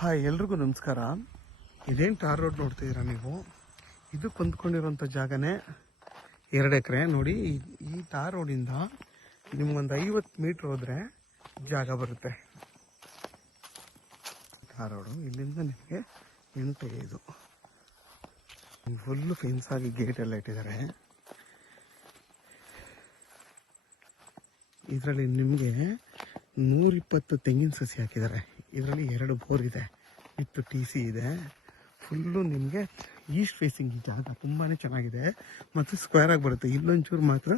Hi, ಎಲ್ರಿಗೂ ನಮಸ್ಕಾರ. ಇದೇನು ಟಾರ್ ರೋಡ್ ನೋಡ್ತಿದ್ದೀರಾ ನೀವು? ಇದು ಕೊಂದ್ಕೊಂಡಿರೋಂಥ ಜಾಗನೇ 2 ಎಕರೆ. ನೋಡಿ, ಈ ಟಾರ್ ರೋಡಿಂದ ನಿಮ್ಗೊಂದು 50 ಮೀಟ್ರ್ ಹೋದರೆ ಜಾಗ ಬರುತ್ತೆ. ಟಾರ್ ರೋಡು ಇಲ್ಲಿಂದ ನಿಮಗೆ ಎಂಟು ಇದು ಫುಲ್ಲು ಫೆನ್ಸ್ ಆಗಿ ಗೇಟ್ ಎಲ್ಲ ಇಟ್ಟಿದ್ದಾರೆ. ಇದರಲ್ಲಿ ನಿಮಗೆ 120 ತೆಂಗಿನ ಸಸಿ ಹಾಕಿದ್ದಾರೆ. ಇದರಲ್ಲಿ 2 ಬೋರ್ ಇದೆ, ವಿತ್ TC ಇದೆ. ಫುಲ್ಲು ನಿಮಗೆ ಈಸ್ಟ್ ಫೇಸಿಂಗ್ ಈ ಜಾಗ ತುಂಬಾ ಚೆನ್ನಾಗಿದೆ ಮತ್ತು ಸ್ಕ್ವೇರ್ ಆಗಿ ಬರುತ್ತೆ. ಇಲ್ಲೊಂಚೂರು ಮಾತ್ರ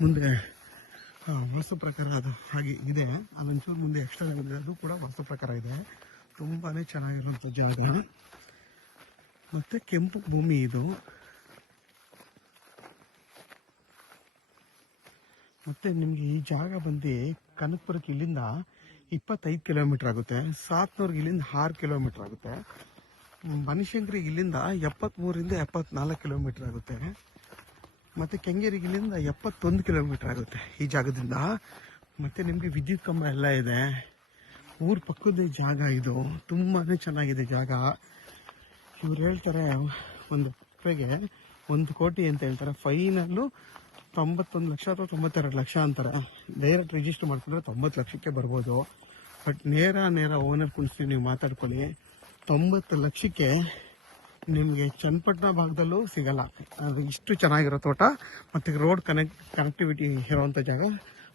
ಮುಂದೆ ವಾಸ್ತು ಪ್ರಕಾರ ಅದು ಹಾಗೆ ಇದೆ, ಅಲ್ಲೊಂಚೂರು ಮುಂದೆ ಎಕ್ಸ್ಟ್ರಾ ಇದೆ, ಅದು ಕೂಡ ವಾಸ್ತು ಪ್ರಕಾರ ಇದೆ. ತುಂಬಾ ಚೆನ್ನಾಗಿರುವಂಥ ಜಾಗ ಮತ್ತು ಕೆಂಪು ಭೂಮಿ ಇದು. ಮತ್ತು ನಿಮಗೆ ಈ ಜಾಗ ಬಂದು ಕನಕಪುರಕ್ಕೆ ಇಲ್ಲಿಂದ 25 ಕಿಲೋಮೀಟ್ರ್ ಆಗುತ್ತೆ. ಸಾತ್ನೂರ್ಗೆ ಇಲ್ಲಿಂದ 6 ಕಿಲೋಮೀಟ್ರ್ ಆಗುತ್ತೆ. ಬನಶಂಕರಿಗೆ ಇಲ್ಲಿಂದ 73ರಿಂದ 74 ಕಿಲೋಮೀಟ್ರ್ ಆಗುತ್ತೆ. ಮತ್ತು ಕೆಂಗೇರಿಗೆ ಇಲ್ಲಿಂದ 71 ಕಿಲೋಮೀಟ್ರ್ ಆಗುತ್ತೆ ಈ ಜಾಗದಿಂದ. ಮತ್ತು ನಿಮಗೆ ವಿದ್ಯುತ್ ಕಂಬ ಎಲ್ಲ ಇದೆ. ಊರ ಪಕ್ಕದ ಜಾಗ ಇದು. ತುಂಬಾ ಚೆನ್ನಾಗಿದೆ ಜಾಗ. ಇವ್ರು ಹೇಳ್ತಾರೆ 1 ಎಕರೆಗೆ 1 ಕೋಟಿ ಅಂತ ಹೇಳ್ತಾರೆ. ಫೈನಲ್ಲು 91 ಲಕ್ಷ ಅಥವಾ 92 ಲಕ್ಷ ಅಂತಾರೆ. ಡೈರೆಕ್ಟ್ ರಿಜಿಸ್ಟರ್ ಮಾಡ್ಕೊಂಡ್ರೆ 90 ಲಕ್ಷಕ್ಕೆ ಬರ್ಬೋದು. ಬಟ್ ನೇರ ಓನರ್ ಕುಣಿಸ್ತೀವಿ, ನೀವು ಮಾತಾಡ್ಕೊಳ್ಳಿ. 90 ಲಕ್ಷಕ್ಕೆ ನಿಮಗೆ ಚನ್ನಪಟ್ಟಣ ಭಾಗದಲ್ಲೂ ಸಿಗಲ್ಲ. ಅದು ಇಷ್ಟು ಚೆನ್ನಾಗಿರೋ ತೋಟ ಮತ್ತು ರೋಡ್ ಕನೆಕ್ಟಿವಿಟಿ ಇರೋವಂಥ ಜಾಗ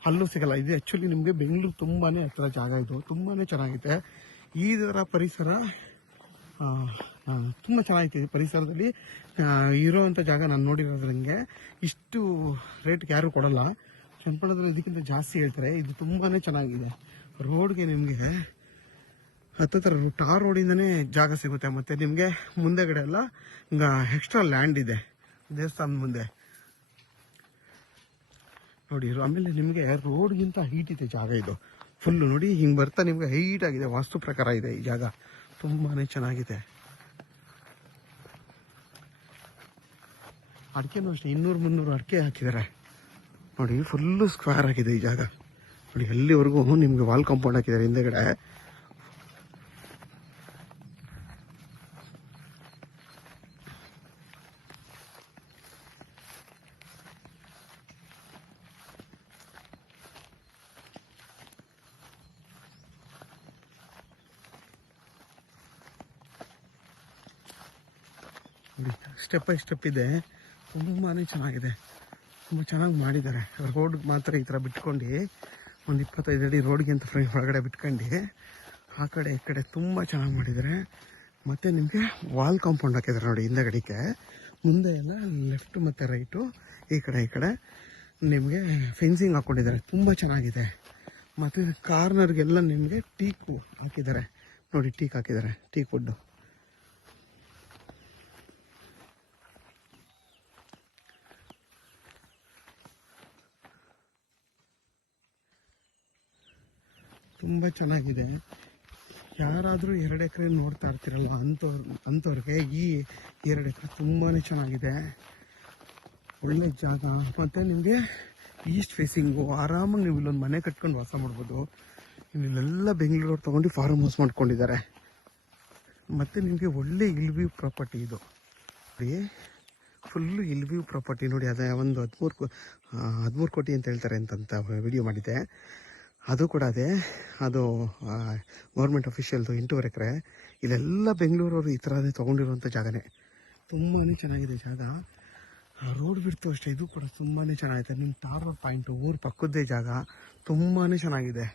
ಅಲ್ಲೂ ಸಿಗಲ್ಲ. ಇದು ಆ್ಯಕ್ಚುಲಿ ನಿಮಗೆ ಬೆಂಗಳೂರು ತುಂಬಾ ಹತ್ತಿರ ಜಾಗ. ಇದು ತುಂಬಾ ಚೆನ್ನಾಗಿದೆ. ಇದರ ಪರಿಸರ ತುಂಬ ಚೆನ್ನಾಗಿದೆ. ಪರಿಸರದಲ್ಲಿ ಇರೋವಂಥ ಜಾಗ ನಾನು ನೋಡಿರೋದ್ರಂಗೆ ಇಷ್ಟು ರೇಟ್ಗೆ ಯಾರೂ ಕೊಡಲ್ಲ. ಚನ್ನಪಟ್ಟಣದಲ್ಲಿ ಇದಕ್ಕಿಂತ ಜಾಸ್ತಿ ಹೇಳ್ತಾರೆ. ಇದು ತುಂಬಾ ಚೆನ್ನಾಗಿದೆ. ರೋಡ್ಗೆ ನಿಮಗೆ ಹತ್ತಿರ ಟಾರ್ ರೋಡಿಂದನೇ ಜಾಗ ಸಿಗುತ್ತೆ. ಮತ್ತು ನಿಮಗೆ ಮುಂದೆಗಡೆ ಎಲ್ಲ ಎಕ್ಸ್ಟ್ರಾ ಲ್ಯಾಂಡ್ ಇದೆ ದೇವಸ್ಥಾನದ ಮುಂದೆ ನೋಡಿ. ಆಮೇಲೆ ನಿಮಗೆ ರೋಡ್ಗಿಂತ ಹೈಟ್ ಇದೆ ಜಾಗ ಇದು ಫುಲ್ಲು. ನೋಡಿ, ಹಿಂಗೆ ಬರ್ತಾ ನಿಮಗೆ ಹೈಟ್ ಆಗಿದೆ. ವಾಸ್ತು ಪ್ರಕಾರ ಇದೆ ಈ ಜಾಗ. ತುಂಬಾ ಚೆನ್ನಾಗಿದೆ. ಅಡಿಕೆನೂ ಅಷ್ಟೇ 200-300 ಅಡಿಕೆ ಹಾಕಿದ್ದಾರೆ ನೋಡಿ. ಫುಲ್ಲು ಸ್ಕ್ವೇರ್ ಆಗಿದೆ ಈ ಜಾಗ ನೋಡಿ. ಅಲ್ಲಿವರೆಗೂ ನಿಮಗೆ ವಾಲ್ ಕಾಂಪೌಂಡ್ ಹಾಕಿದ್ದಾರೆ ಹಿಂದೆಗಡೆ. ಸ್ಟೆಪ್ ಬೈ ಸ್ಟೆಪ್ ಇದೆ. ತುಂಬಾ ಚೆನ್ನಾಗಿದೆ. ತುಂಬ ಚೆನ್ನಾಗಿ ಮಾಡಿದ್ದಾರೆ. ರೋಡ್ ಮಾತ್ರ ಈ ಥರ ಬಿಟ್ಕೊಂಡು ಒಂದು 25 ಅಡಿ ರೋಡ್ಗೆ ಅಂತ ಹೊರಗಡೆ ಬಿಟ್ಕೊಂಡು ಆ ಕಡೆ ಈ ಕಡೆ ತುಂಬ ಚೆನ್ನಾಗಿ ಮಾಡಿದ್ದಾರೆ. ಮತ್ತು ನಿಮಗೆ ವಾಲ್ ಕಾಂಪೌಂಡ್ ಹಾಕಿದ್ದಾರೆ ನೋಡಿ. ಹಿಂದಗಡೆಗೆ ಮುಂದೆ ಎಲ್ಲ ಲೆಫ್ಟ್ ಮತ್ತು ರೈಟು ಈ ಕಡೆ ನಿಮಗೆ ಫೆನ್ಸಿಂಗ್ ಹಾಕ್ಕೊಂಡಿದ್ದಾರೆ. ತುಂಬ ಚೆನ್ನಾಗಿದೆ. ಮತ್ತು ಕಾರ್ನರ್ಗೆಲ್ಲ ನಿಮಗೆ ಟೀಕ್ ಹಾಕಿದ್ದಾರೆ ನೋಡಿ. ಟೀಕ್ ಹಾಕಿದ್ದಾರೆ, ಟೀಕ್ ವುಡ್ಡು. ತುಂಬ ಚೆನ್ನಾಗಿದೆ. ಯಾರಾದರೂ 2 ಎಕರೆ ನೋಡ್ತಾ ಇರ್ತೀರಲ್ಲ ಅಂಥವ್ರಿಗೆ ಈ 2 ಎಕರೆ ತುಂಬಾ ಚೆನ್ನಾಗಿದೆ. ಒಳ್ಳೆ ಜಾಗ. ಮತ್ತು ನಿಮಗೆ ಈಸ್ಟ್ ಫೇಸಿಂಗು. ಆರಾಮಾಗಿ ನೀವು ಇಲ್ಲೊಂದು ಮನೆ ಕಟ್ಕೊಂಡು ವಾಸ ಮಾಡ್ಬೋದು. ಇಲ್ಲೆಲ್ಲ ಬೆಂಗಳೂರು ತೊಗೊಂಡು ಫಾರ್ಮ್ ಹೌಸ್ ಮಾಡ್ಕೊಂಡಿದ್ದಾರೆ. ಮತ್ತು ನಿಮಗೆ ಒಳ್ಳೆ ಇಲ್ವ್ಯೂ ಪ್ರಾಪರ್ಟಿ ಇದು. ಫುಲ್ಲು ಇಲ್ವ್ಯೂ ಪ್ರಾಪರ್ಟಿ ನೋಡಿ. ಅದೇ ಒಂದು 13 ಕೋಟಿ ಅಂತ ಹೇಳ್ತಾರೆ ಅಂತ ವಿಡಿಯೋ ಮಾಡಿದ್ದೆ. ಅದು ಕೂಡ ಅದೇ. ಅದು ಗೌರ್ಮೆಂಟ್ ಅಫಿಷಿಯಲ್ದು 8.5 ಎಕರೆ. ಇಲ್ಲೆಲ್ಲ ಬೆಂಗಳೂರವರು ಈ ಥರನೇ ತೊಗೊಂಡಿರುವಂಥ ಜಾಗನೇ. ತುಂಬಾ ಚೆನ್ನಾಗಿದೆ ಜಾಗ. ರೋಡ್ ಬಿಡ್ತು ಅಷ್ಟೇ. ಇದು ಕೂಡ ತುಂಬಾ ಚೆನ್ನಾಗಿದೆ. ನಿಮ್ಮ ಟಾರ್ ರೋಡ್ ಪಾಯಿಂಟು ಊರ ಪಕ್ಕದ್ದೇ ಜಾಗ. ತುಂಬಾ ಚೆನ್ನಾಗಿದೆ.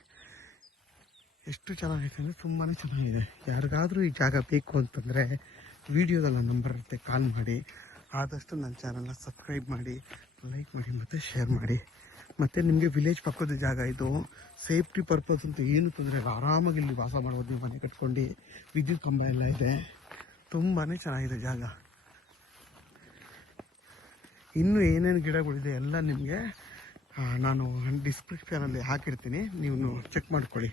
ಎಷ್ಟು ಚೆನ್ನಾಗಿದೆ ಅಂದರೆ ತುಂಬಾ ಚೆನ್ನಾಗಿದೆ. ಯಾರಿಗಾದರೂ ಈ ಜಾಗ ಬೇಕು ಅಂತಂದರೆ ವಿಡಿಯೋದಲ್ಲಿ ನಂಬರ್ ಇರುತ್ತೆ, ಕಾಲ್ ಮಾಡಿ. ಆದಷ್ಟು ನನ್ನ ಚಾನಲ್ನ ಸಬ್ಸ್ಕ್ರೈಬ್ ಮಾಡಿ, ಲೈಕ್ ಮಾಡಿ ಮತ್ತು ಶೇರ್ ಮಾಡಿ. ಮತ್ತು ನಿಮಗೆ ವಿಲೇಜ್ ಪಕ್ಕದ ಜಾಗ ಇದು. ಸೇಫ್ಟಿ ಪರ್ಪಸ್ ಅಂತ ಏನು ತೊಂದರೆ ಇಲ್ಲ. ಆರಾಮಾಗಿ ಇಲ್ಲಿ ವಾಸ ಮಾಡ್ಬೋದು ನೀವು ಮನೆ ಕಟ್ಕೊಂಡು. ವಿದ್ಯುತ್ ಕಂಬ ಎಲ್ಲ ಇದೆ. ತುಂಬಾ ಚೆನ್ನಾಗಿದೆ ಜಾಗ. ಇನ್ನೂ ಏನೇನು ಗಿಡಗಳಿದೆ ಎಲ್ಲ ನಿಮಗೆ ನಾನು ಡಿಸ್ಕ್ರಿಪ್ಷನಲ್ಲಿ ಹಾಕಿರ್ತೀನಿ, ನೀವು ಚೆಕ್ ಮಾಡ್ಕೊಳ್ಳಿ.